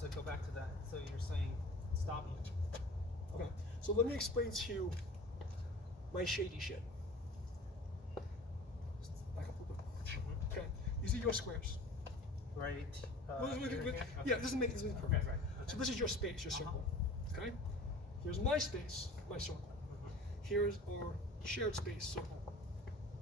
So go back to that. So you're saying stopping. Okay. So let me explain to you my shady shit. Back up a little bit. Okay. You see your squares. Right. Yeah, this is making perfect. Okay, right. Okay. So this is your space, your circle. Okay. Here's my space, my circle. Here's our shared space circle.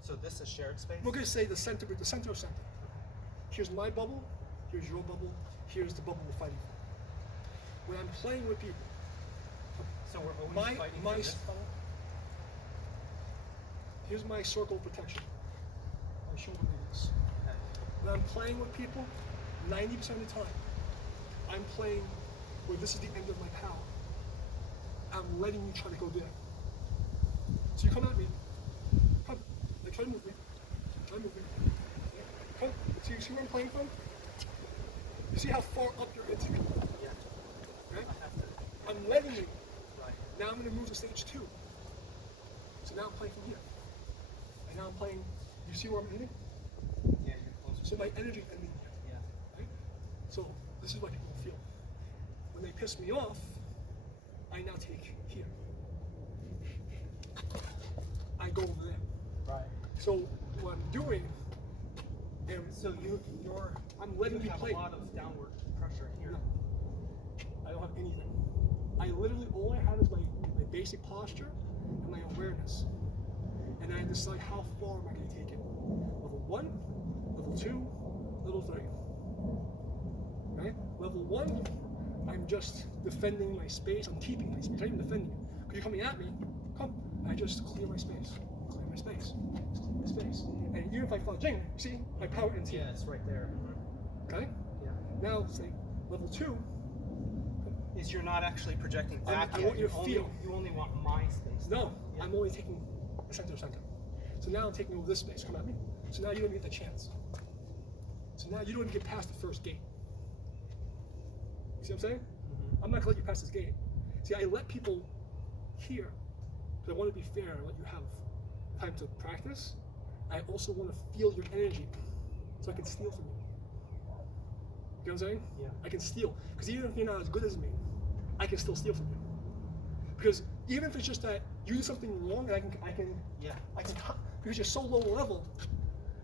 So this is shared space? We're going to say the center of center. Here's my bubble, here's your bubble, here's the bubble we're fighting for. When I'm playing with people, so we're always fighting for this bubble? Here's my circle of protection. I'll show what it is. Okay. When I'm playing with people, 90% of the time, I'm playing where this is the end of my power. I'm letting you try to go there. So you come at me. Come. Like, try to move me. Try to move me. Come. So you see where I'm playing from? You see how far up you're into me? Yeah. Right? I'm letting you. Right. Now I'm going to move to stage 2. So now I'm playing from here. And now I'm playing. You see where I'm ending? Yeah, you're closer. So my energy ending here. Yeah. Right? So this is what people feel. When they piss me off, I now take here. I go over there. Right. So what I'm doing, and so I'm letting you have play. a lot of downward pressure here. No, I don't have anything. I literally all I have is my basic posture and my awareness, and I decide how far am I going to take it. Level 1, level 2, level 3. Right? Level 1, I'm just defending my space. I'm keeping my space. I'm not even defending it. Because you're coming at me, come. I just clear my space. Clear my space. Just clear my space. And even if I fall jing, see, my power ends here. Yeah, it's right there. Okay? Yeah. Now, say, level 2. Is you're not actually projecting back I yet. want you to feel. You only want my space. No, Yeah. I'm only taking the center of center. So now I'm taking over this space. Come at me. So now you don't get the chance. So now you don't even get past the first gate. You see what I'm saying? I'm not going to let you pass this gate. See, I let people here, because I want to be fair and let you have time to practice. I also want to feel your energy, so I can steal from you. You know what I'm saying? Yeah. I can steal. Because even if you're not as good as me, I can still steal from you. Because even if it's just that you do something wrong, and I can, because you're so low level,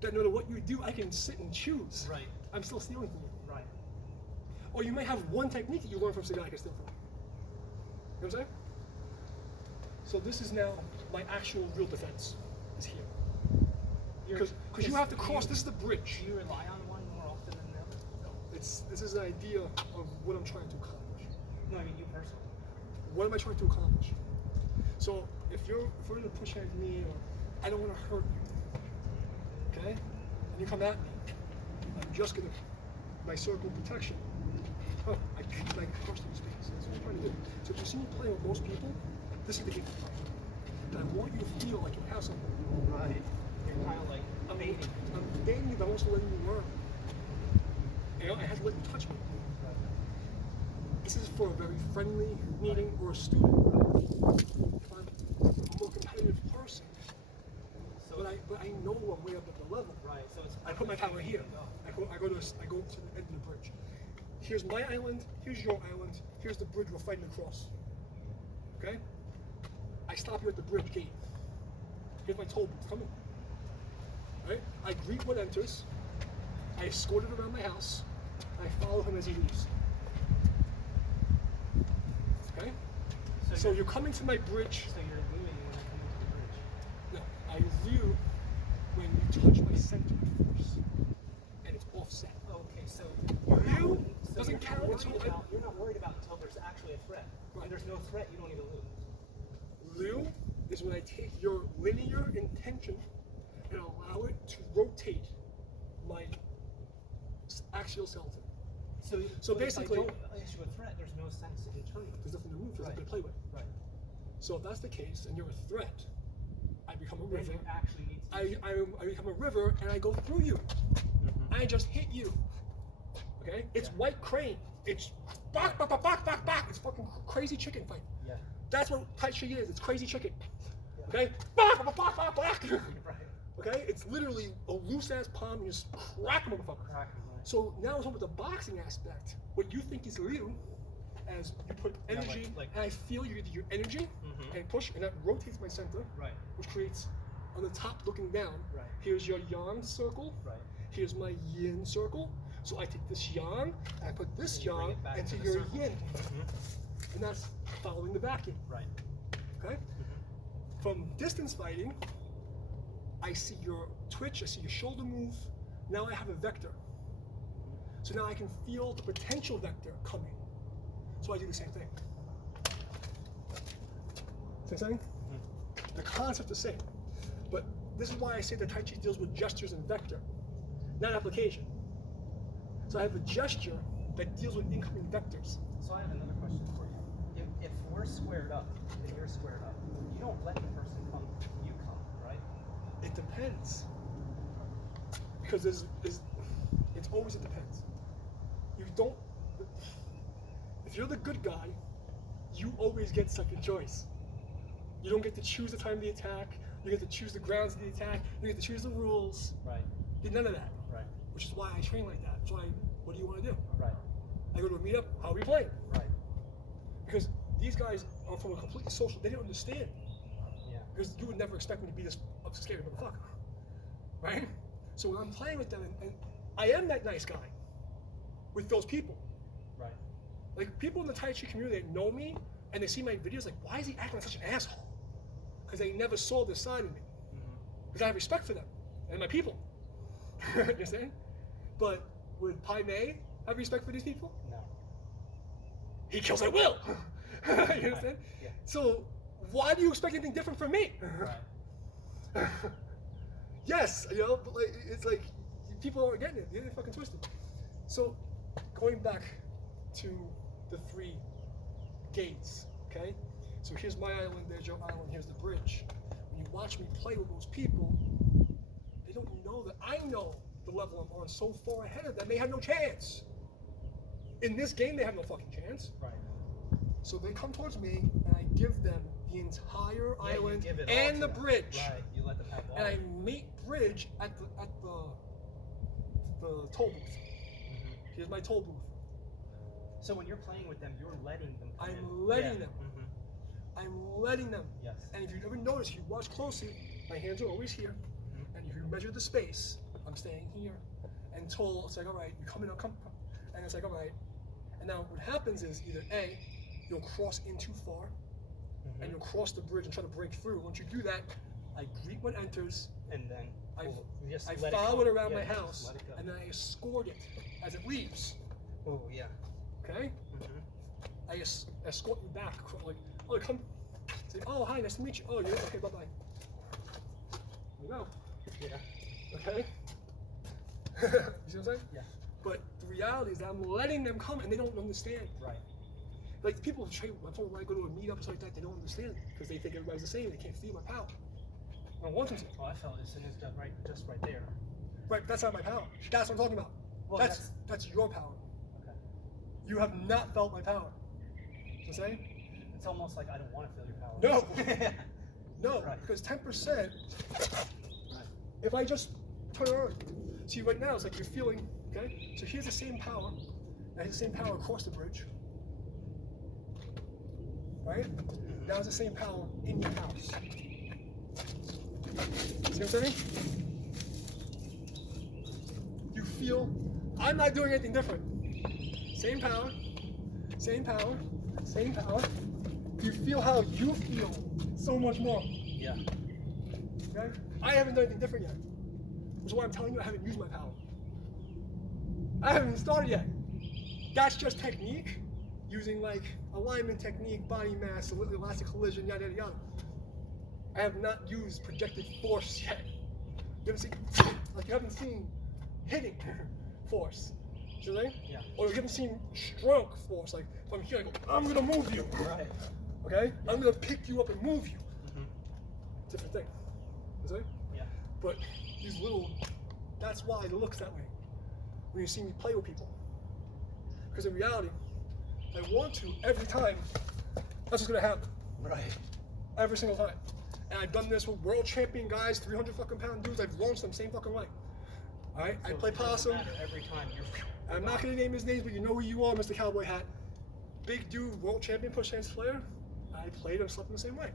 that no matter what you do, I can sit and choose. Right. I'm still stealing from you. Right. Or you may have one technique that you learn from somebody I can steal from. You know what I'm saying? So this is now my actual real defense, is here. Because you have to cross, this is the bridge. Do you rely on one more often than the other? No, this is an idea of what I'm trying to accomplish. No, I mean you personally. What am I trying to accomplish? So if we're going to push at me, or I don't want to hurt you, okay? And you come at me, I'm just going to, my circle of protection, I push these spaces. That's what I'm trying to do. So if you see me playing with most people, this is the game to play. And I want you to feel like you have something. Right. You're kind of like baiting. I'm baiting you, but I'm also letting you learn. You know, I have to let you touch me. This is for a very friendly meeting or a student. If I'm a more competitive person, but I know I'm way up at the level. Right. So it's I put my power here. I go to the end of the bridge. Here's my island. Here's your island. Here's the bridge we're fighting across. Okay? I stop you at the bridge gate. Here's my toll booth. Come in. Right? I greet what enters. I escort it around my house. I follow him as he leaves. Okay? So you're coming to my bridge. So you're leaving when I come into the bridge. No, I view when you touch my center of force, and it's offset. Okay, so You doesn't count until you're not worried about until there's actually a threat. Right. When there's no threat, you don't even lose. Liu is when I take your linear intention and allow it to rotate my axial skeleton. So basically, if I don't issue a threat, there's no sense in turning. there's nothing to move, there's nothing to play with. Right. So if that's the case, and you're a threat, I become a river. Then you actually need to I become a river, and I go through you. I just hit you. Okay? It's white crane. It's bak, bak, bak, bak, bak, bak. It's fucking crazy chicken fight. Yeah. That's what Tai Chi is. It's crazy chicken. Yeah. Okay? Bak, bak, bak, bak, bak. Right. Okay? It's literally a loose ass palm and you just crack a motherfucker. So now we're talking about the boxing aspect. What you think is Liu, as you put energy, and I feel you get your energy and push, and that rotates my center, which creates on the top looking down. Here's your yang circle. Here's my yin circle. So I take this yang and I put this yang into your yin, and that's following the vacuum. Okay. From distance fighting, I see your twitch. I see your shoulder move. Now I have a vector. So now I can feel the potential vector coming. So I do the same thing. See what I'm saying? The concept is the same. But this is why I say that Tai Chi deals with gestures and vector, not application. So I have a gesture that deals with incoming vectors. So I have another question for you. If we're squared up and you're squared up, you don't let the person come, you come, right? It depends. Because it's always it depends. You don't, if you're the good guy, you always get second choice. You don't get to choose the time of the attack, you get to choose the grounds of the attack, you get to choose the rules. You get none of that. Which is why I train like that. That's why, what do you want to do? I go to a meetup, how are we playing? Because these guys are from a completely social, they don't understand. Because you would never expect me to be this scary motherfucker. Right? So when I'm playing with them, and I am that nice guy with those people. Like people in the Tai Chi community that know me and they see my videos, like, why is he acting like such an asshole? Because they never saw this side of me. Because I have respect for them and my people. You understand? But would Pai Mei have respect for these people? No. He kills at will. You understand? So why do you expect anything different from me? Yes, you know, but like, it's like people aren't getting it. They're fucking twisted. So going back to the 3 gates, okay? So here's my island, there's your island, here's the bridge. When you watch me play with those people, they don't know that I know the level I'm on so far ahead of them, they have no chance. In this game, they have no fucking chance. So they come towards me, and I give them the entire island and the bridge. You let them have all. And I meet bridge at the toll booth. Here's my toll booth. So when you're playing with them, you're letting them come in. I'm letting them. I'm letting them. Yes. And if you ever notice, if you watch closely, my hands are always here. And if you measure the space, I'm staying here until it's like, all right, you come in, I'll come. And it's like, all right. And now what happens is either A, you'll cross in too far, and you'll cross the bridge and try to break through. Once you do that, I greet what enters, and then I follow it around my house, and then I escort it as it leaves. Oh, yeah. Okay? I escort you back. Like, oh, come. Say, oh, hi, nice to meet you. Oh, yeah, okay, bye-bye. There you go. Okay? You see what I'm saying? Yeah. But the reality is that I'm letting them come, and they don't understand. Like, people train, when I go to a meetup like that, they don't understand because they think everybody's the same. They can't feel my power. I don't want them to. Oh, I felt it as soon as just right there. Right, but that's not my power. That's what I'm talking about. Well, that's your power. Okay. You have not felt my power. You know what I'm saying? It's almost like I don't want to feel your power. No. No, because 10%, if I just turn around, see right now it's like you're feeling, okay? So here's the same power, and here's the same power across the bridge. Right? Now it's the same power in your house. See what I'm saying? You feel, I'm not doing anything different. Same power, same power, same power. You feel how you feel so much more. Yeah. Okay? I haven't done anything different yet. Which is why I'm telling you I haven't used my power. I haven't even started yet. That's just technique. Using like alignment technique, body mass, elastic collision, yada yada yada. I have not used projected force yet. You haven't seen hitting force. You know what I mean? Yeah. Or you haven't seen stroke force. Like from here, I go, I'm gonna move you. Right. Okay? I'm gonna pick you up and move you. Different thing. You know what I'm saying? Yeah. But these little, that's why it looks that way when you see me play with people. Because in reality, I want to every time. That's what's gonna happen. Right. Every single time. And I've done this with world champion guys, 300 fucking pound dudes. I've launched them same fucking way. All right, I So play it doesn't possum. matter every time you're. I'm not gonna name his names, but you know who you are, Mr. Cowboy Hat. Big dude, world champion push hands player. I played him, slept in the same way.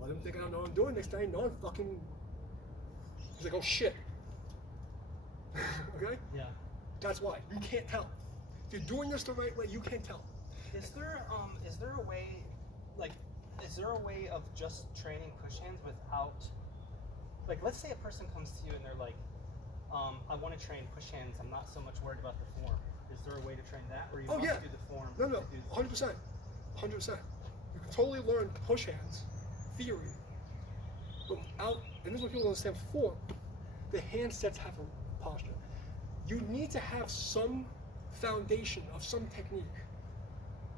Let him think I don't know what I'm doing. Next thing I know, I'm fucking. He's like, oh shit. Okay? Yeah. That's why. You can't tell. If you're doing this the right way, you can't tell. Is there a way, like, is there a way of just training push hands without, like, let's say a person comes to you and they're like, I want to train push hands. I'm not so much worried about the form. Is there a way to train that, or you must do the form? No, 100%, 100%. You can totally learn push hands theory, but without, and this is what people don't understand. Form, the hand sets have a posture. You need to have some foundation of some technique,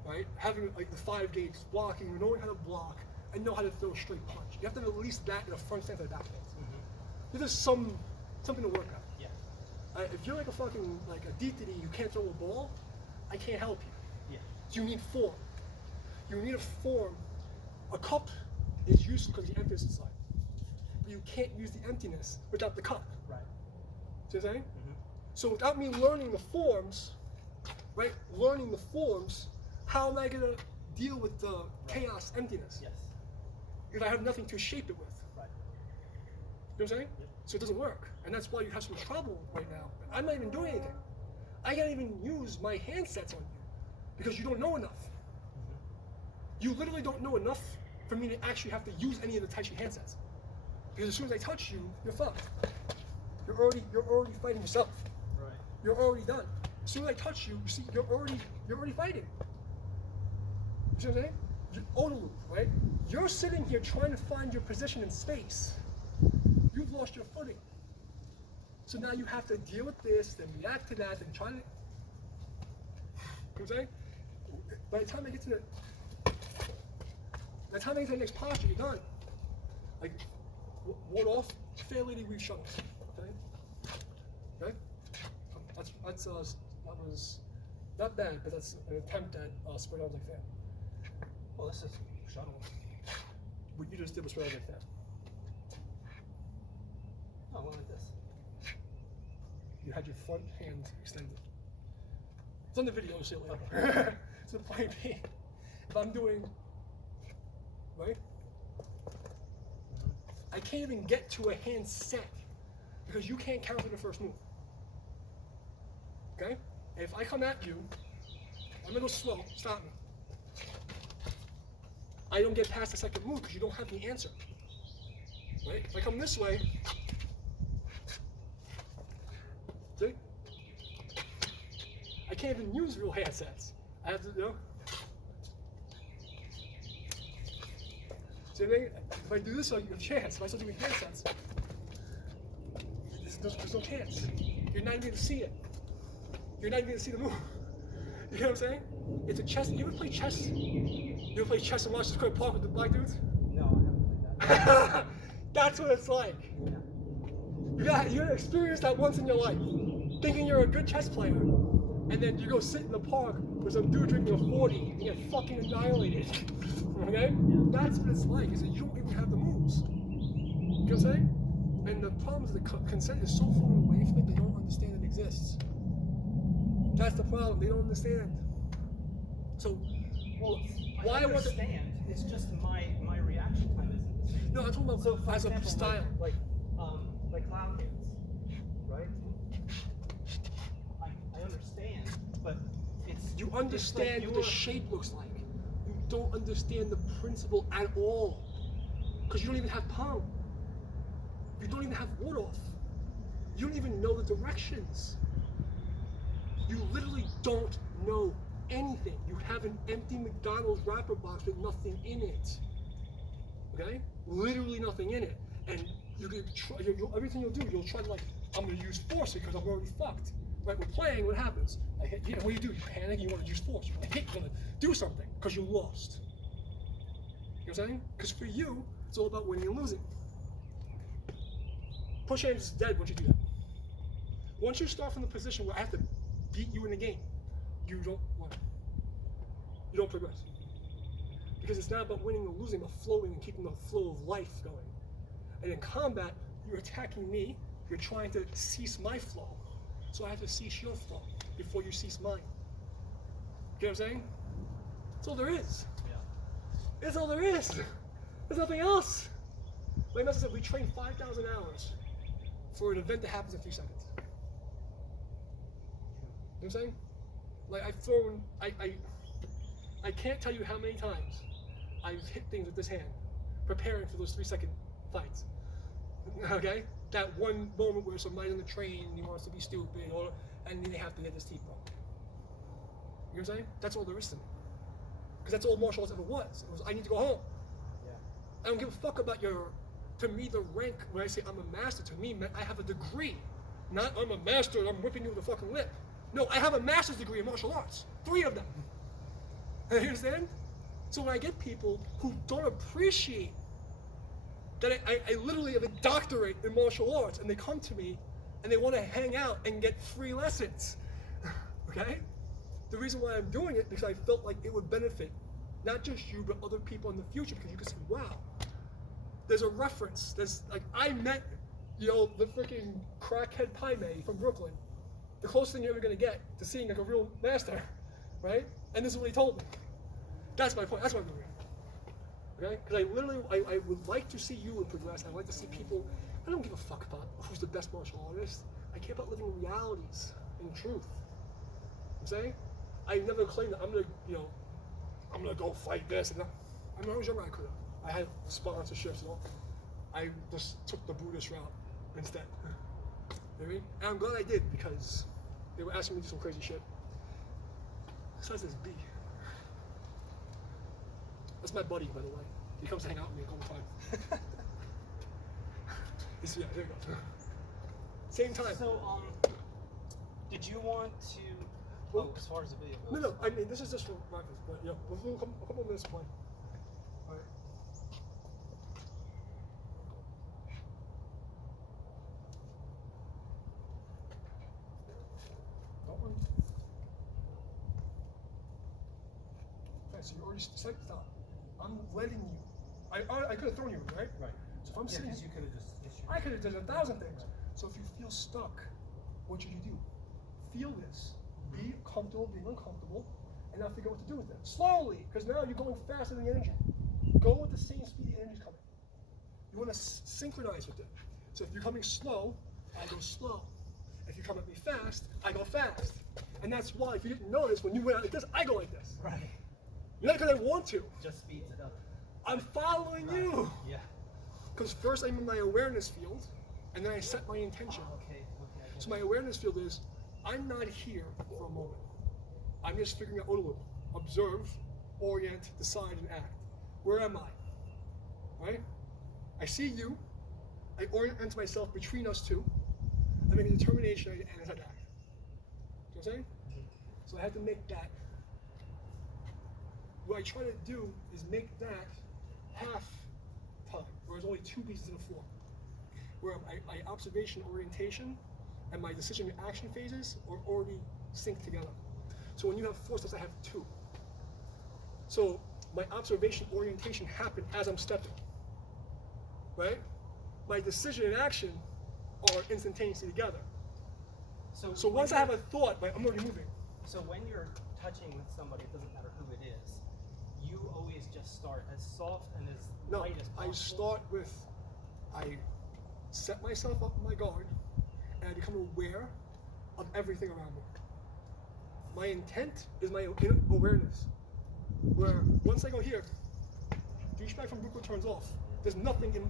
right? Having like the 5 gauge blocking, knowing how to block, and know how to throw a straight punch. You have to have at least that in a front stance and a back stance. There's something to work at. Yeah. If you're like a fucking like a DTD, you can't throw a ball, I can't help you. Yeah. So you need form. You need a form. A cup is useful because the emptiness inside, but you can't use the emptiness without the cup. Right. See what I'm saying? So without me learning the forms, right? Learning the forms, how am I gonna deal with the chaos emptiness? Yes. If I have nothing to shape it with. Right. You know what I'm saying? Yep. So it doesn't work. And that's why you have some trouble right now. I'm not even doing anything. I can't even use my handsets on you because you don't know enough. You literally don't know enough for me to actually have to use any of the Tai Chi handsets. Because as soon as I touch you, you're fucked. You're already fighting yourself. Right. You're already done. As soon as I touch you, you see, you're already fighting. You see what I'm saying? Odalu, right? You're sitting here trying to find your position in space. You've lost your footing. So now you have to deal with this, then react to that, then try to. You know what I'm saying? By the time I get to the next posture, you're done. Like, one off, fair lady weave shuttles. Okay? Okay? That was not bad, but that's an attempt at spread arms like that. Well, this is shuttle. What you just did was spread arms like that. Oh, I went like this. You had your front hand extended. It's on the video, you'll see it later. So the point being, if I'm doing, right? I can't even get to a hand set because you can't counter the first move. Okay? And if I come at you, I'm gonna go slow, stop me. I don't get past the second move because you don't have the answer. Right? If I come this way, see? I can't even use real handsets. I have to, you know? See what I mean? If I do this, I have a chance. If I start doing handsets, there's no chance. You're not even going to see it. You're not even going to see the move. You know what I'm saying? It's a chess. You ever play chess? You ever play chess and watch the Square Park with the black dudes? No, I haven't played that. That's what it's like. You gotta experience that once in your life, thinking you're a good chess player, and then you go sit in the park with some dude drinking a 40 and get fucking annihilated. Okay? That's what it's like, is that you don't even have the moves. You know what I'm saying? And the problem is the consent is so far away from it, they don't understand it exists. That's the problem, they don't understand. So, Well, why I understand. It's just my reaction time isn't the same. No, I'm talking about So, for as example, a style. like cloud hands, right? I understand, but it's You understand what the shape looks like. You don't understand the principle at all. Because you don't even have palm. You don't even have wood off. You don't even know the directions. You literally don't know anything. You have an empty McDonald's wrapper box with nothing in it. Okay? Literally nothing in it. And you can try, everything you'll do, you'll try to like, I'm gonna use force because I'm already fucked. Right? We're playing, what happens? I hit, what do? You panic, you want to use force. You want to hit, you want to do something because you lost. You know what I'm saying? Because for you, it's all about winning and losing. Push hands is dead once you do that. Once you start from the position where I have to beat you in the game, you don't win. You don't progress. Because it's not about winning or losing, but flowing and keeping the flow of life going. And in combat, you're attacking me, you're trying to cease my flow. So I have to cease your flow before you cease mine. You know what I'm saying? That's all there is. Yeah. That's all there is. There's nothing else. My master said we train 5,000 hours for an event that happens in 3 seconds. You know what I'm saying? Like I've thrown, I can't tell you how many times I've hit things with this hand, preparing for those 3-second fights. Okay? That one moment where somebody's on the train and he wants to be stupid, and they have to hit his teeth broken. You know what I'm saying? That's all there is to me. Because that's all martial arts ever was. It was, I need to go home. Yeah. I don't give a fuck about to me, the rank, when I say I'm a master, to me, I have a degree. Not I'm a master and I'm whipping you with a fucking whip. No, I have a master's degree in martial arts. 3 of them. You understand? So when I get people who don't appreciate that I literally have a doctorate in martial arts, and they come to me and they want to hang out and get free lessons. Okay? The reason why I'm doing it is because I felt like it would benefit not just you, but other people in the future, because you can say, wow, there's a reference. There's like, I met, the freaking crackhead Pai Mei from Brooklyn. The closest thing you're ever gonna get to seeing like a real master, right? And this is what he told me. That's my point. That's what I'm doing. Okay? Because I would like to see you progress. I'd like to see people. I don't give a fuck about who's the best martial artist. I care about living realities and truth. You know what I'm saying? I never claimed that I'm gonna go fight this. And that. I mean, when I was younger, I could have. I had sponsorships and all. I just took the Buddhist route instead. You know what I mean? And I'm glad I did, because they were asking me to do some crazy shit. Besides this B. That's my buddy, by the way. He comes to hang out with me all the time. Yeah, there you go. Same time. So, did you want to? Well, as far as the video goes. No. I mean, this is just for reference, but yeah, we'll do a couple minutes play. All right. Don't worry. Okay, so you already said stop. I'm letting you. I could have thrown you, right? Right. So if I'm sitting, you could have just issued. I could have done 1,000 things. So if you feel stuck, what should you do? Feel this. Be comfortable being uncomfortable, and now figure out what to do with it. Slowly, because now you're going faster than the energy. Go with the same speed the energy's coming. You want to synchronize with it. So if you're coming slow, I go slow. If you come at me fast, I go fast. And that's why, if you didn't notice, when you went out like this, I go like this. Right. Not because I want to. Just speeds it up. I'm following you. Yeah. Because first I'm in my awareness field, and then I set my intention. Okay. So my awareness field is, I'm not here for a moment. I'm just figuring out what to do. Observe, orient, decide, and act. Where am I? Right? I see you. I orient myself between us two. I make a determination and I decide to act. See what I'm saying? So I have to make that. What I try to do is make that half time, where there's only 2 pieces in a 4. Where my observation, orientation, and my decision and action phases are already synced together. So when you have 4 steps, I have 2. So my observation, orientation happen as I'm stepping, right? My decision and action are instantaneously together. So once I have a thought, I'm already moving. So when you're touching with somebody, it doesn't matter who it is, you always just start as soft and as light as possible. I start with, I set myself up in my guard, and I become aware of everything around me. My intent is my awareness. Where once I go here, douchebag from Brooklyn turns off. There's nothing here.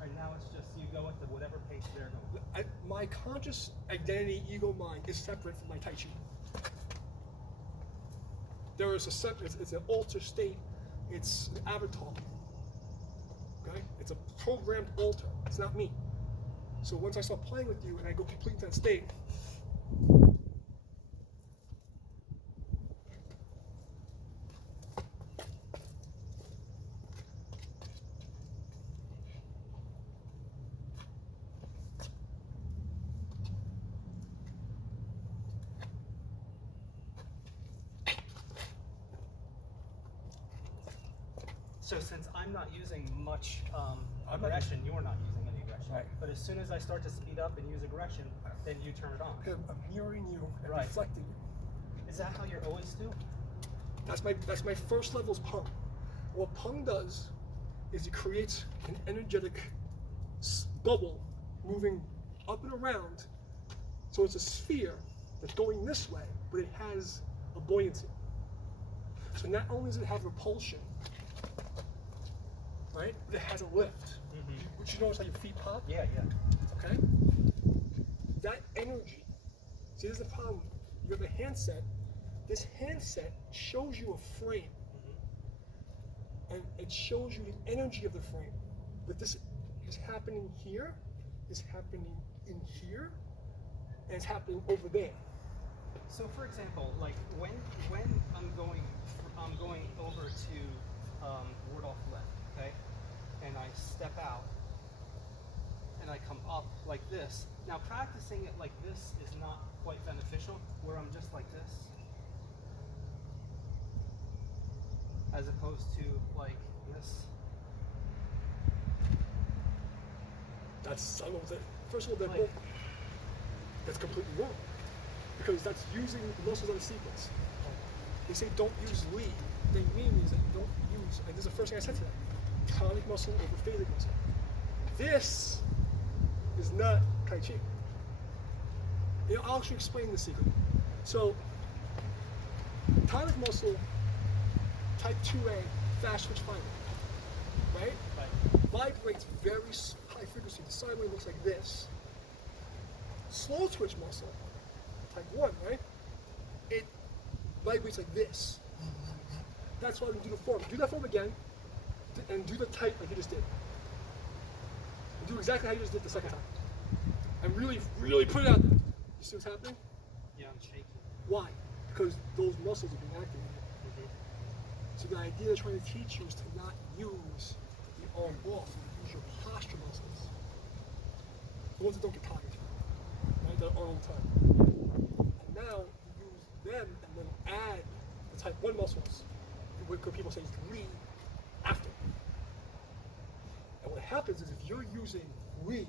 Right now, it's just you go at whatever pace they're going. My conscious identity, ego, mind is separate from my Tai Chi. There is it's an alter state. It's an avatar. Okay? It's a programmed alter. It's not me. So once I start playing with you and I go completely into that state, So since I'm not using much aggression, you're not using any aggression. Right. But as soon as I start to speed up and use aggression, then you turn it on. I'm mirroring you and Right. reflecting you. Is that how you're always do? That's my first level's Pung. What Pung does is it creates an energetic bubble moving up and around. So it's a sphere that's going this way, but it has a buoyancy. So not only does it have repulsion, right, but it has a lift. Which you notice how your feet pop? Yeah, yeah. Okay? That energy, see, this is the problem. You have a handset. This handset shows you a frame. And it shows you the energy of the frame. But this is happening here, is happening in here, and it's happening over there. So, for example, like when I'm going over to ward off left, okay, and I step out and I come up like this. Now, practicing it like this is not quite beneficial. Where I'm just like this, as opposed to like this. That's, I don't know what that, first of all, Like- that's completely wrong. Because that's using muscles out of sequence. They say don't use lead. What they mean is that you don't use, and this is the first thing I said today, tonic muscle over phasic muscle. This is not Tai Chi. You know, I'll actually explain the secret. So, tonic muscle, type 2A, fast twitch fiber, right? Vibrates very high frequency. The sine wave looks like this. Slow twitch muscle, type 1, right? It vibrates like this. That's why we do the form. Do that form again, and do the type like you just did. And do exactly how you just did the second time. And really, really put it out there. You see what's happening? Yeah, I'm shaking. Why? Because those muscles are being activated. So the idea they're trying to teach you is to not use the arm off, use your posture muscles. The ones that don't get tired, right? That are all the time. And now you use them and then add the type 1 muscles, what people say is 3, after. And what happens is if you're using 3